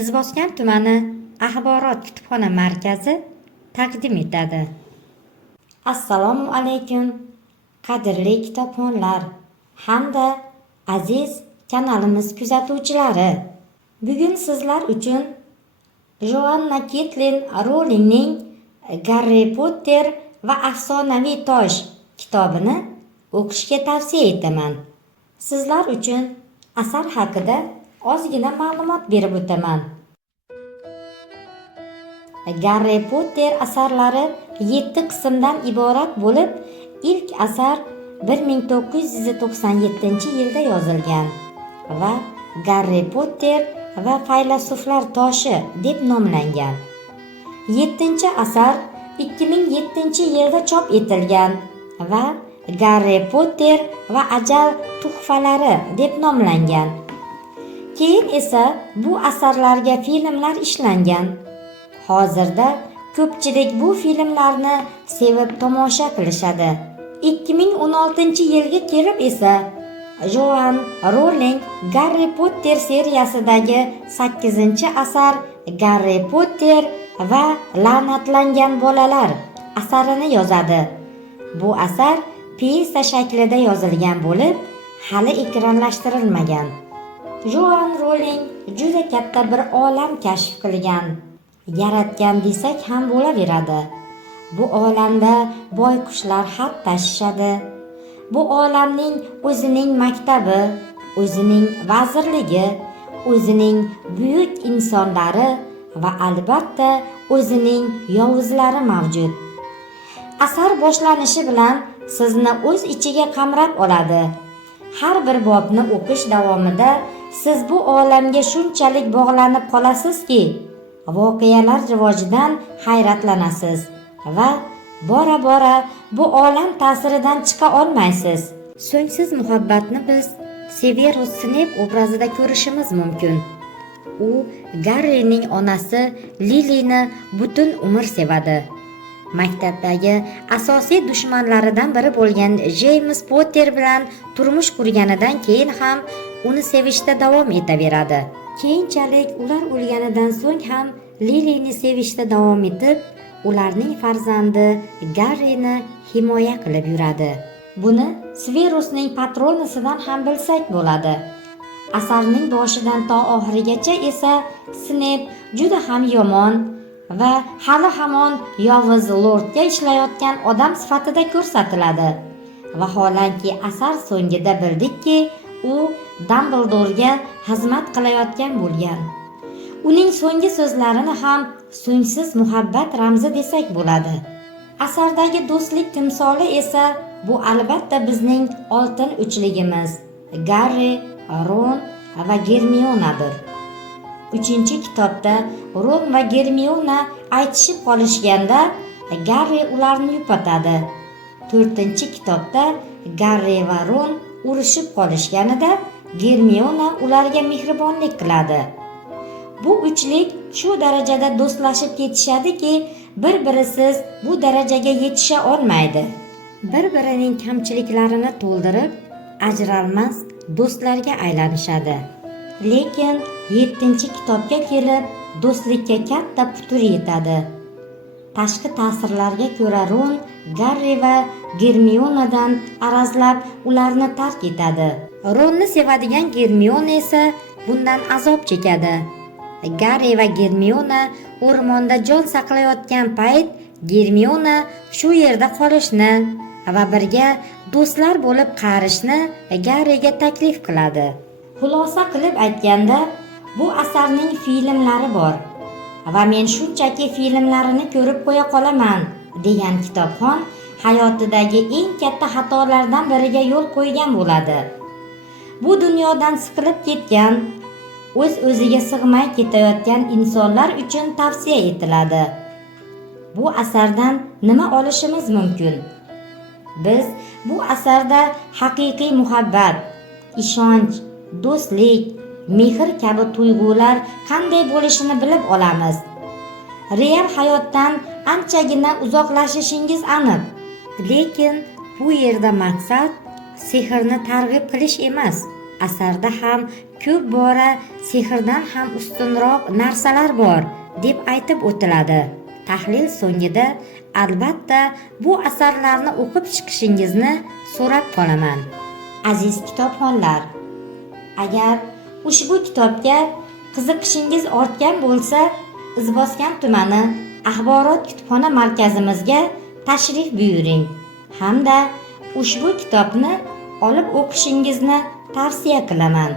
Izboskan tumani axborot kutubxona markazi taqdim etadi. Assalomu alaykum, qadrli kitobxonlar hamda aziz kanalimiz kuzatuvchilari. Bugun sizlar uchun Joanna Ketlin Rowlingning Harry Potter va afsonaviy tosh kitobini o'qishga tavsiya etaman. Sizlar uchun asar haqida ozgina ma'lumot berib o'taman. Harry Potter asarlari 7 qismdan iborat bo'lib, ilk asar 1997-yilda yozilgan va Harry Potter va faylasuflar toshi deb nomlangan. 7-asar 2007-yilda chop etilgan va Harry Potter va ajal tuhfalari deb nomlangan. Keyin esa bu asarlarga filmlar ishlangan. Hozirda ko'pchilik bu filmlarni sevib tomosha qilishadi. 2016-yilga kelib esa Joanna Rowling Harry Potter seriyasidagi 8-asar Harry Potter va la'natlangan bolalar asarini yozadi. Bu asar pyesa shaklida yozilgan bo'lib, hali ekranlashtirilmagan. Joanna Rowling juda katta bir olam kashf qilgan, yaratgan desak ham bo'laveradi. Bu olamda boy qushlar xat tashishadi. Bu olamning o'zining maktabi, o'zining vazirligi, o'zining buyuk insonlari va albatta o'zining yovuzlari mavjud. Asar boshlanishi bilan sizni o'z ichiga qamrab oladi. Har bir bobni o'qish davomida siz bu olamga shunchalik bog'lanib qolasizki, voqealar rivojidan hayratlanasiz va bora-bora bu olam ta'siridan chiqa olmaysiz. So'ngsiz muhabbatni biz Severus Snape obrazida ko'rishimiz mumkin. U Garrining onasi Lilyni butun umr sevadi. Maktabdagi asosiy dushmanlaridan biri bo'lgan James Potter bilan turmush qurganidan keyin ham uni sevishda davom etaveradi. Keyinchalik ular o'lganidan so'ng ham Lilyni sevishda davom etib, ularning farzandi Garrini himoya qilib yuradi. Buni Severusning patronisidan ham bilsak bo'ladi. Asarning boshidan to oxirigacha esa Snape juda ham yomon va hali hamon yovuz lordga ishlayotgan odam sifatida ko'rsatiladi. Vaholanki asar so'ngida bildikki, u Dumbledorega xizmat qilayotgan bo'lgan. Uning so'nggi so'zlarini ham so'ngsiz muhabbat ramzi desak bo'ladi. Asardagi do'stlik timsoli esa bu albatta bizning oltin uchligimiz, Harry, Ron va Hermionadir. 3-kitobda Ron va Hermiona aytishib qolishganda Harry ularni yupatadi. 4-kitobda Harry va Ron urushib qolishganida Hermiona ularga mehribonlik qiladi. Bu uchlik shu darajada do'stlashib ketishadiki, bir-birisiz bu darajaga yetisha olmaydi. Bir-birining kamchiliklarini to'ldirib, ajralmas do'stlarga aylanishadi. Lekin 7-kitobga kelib do'stlikka katta putur yetadi. Tashqi ta'sirlarga ko'ra Ron Harry va Hermionadan arazlab ularni tark etadi. Ronni sevadigan Hermiona esa bundan azob chekadi. Harry va Hermiona o'rmonda jon saqlayotgan payt Hermiona shu yerda qolishni va birga do'stlar bo'lib qarishni Harryga taklif qiladi. Xulosa qilib aytganda, bu asarning filmlari bor va men shunchaki filmlarini ko'rib qo'ya qolaman degan kitobxon hayotidagi eng katta xatolardan biriga yo'l qo'ygan bo'ladi. Bu dunyodan siqilib ketgan, o'z-o'ziga sig'may ketayotgan insonlar uchun tavsiya etiladi. Bu asardan nima olishimiz mumkin? Biz bu asarda haqiqiy muhabbat, ishonch, do'stlik, mehr kabi tuyg'ular qanday bo'lishini bilib olamiz. Real hayotdan anchagina uzoqlashishingiz aniq. Lekin bu yerda maqsad sehrni targ'ib qilish emas. asarda ham ko'p bora sehrdan ham ustunroq narsalar bor deb aytib o'tiladi. Tahlil so'ngida albatta bu asarlarni o'qib chiqishingizni so'rab qolaman. Aziz kitobxonlar, agar ushbu kitobga qiziqishingiz ortgan bo'lsa, Izboskan tumani axborot kutubxona markazimizga tashrif buyuring hamda ushbu kitobni olib o'qishingizni tavsiya qilaman.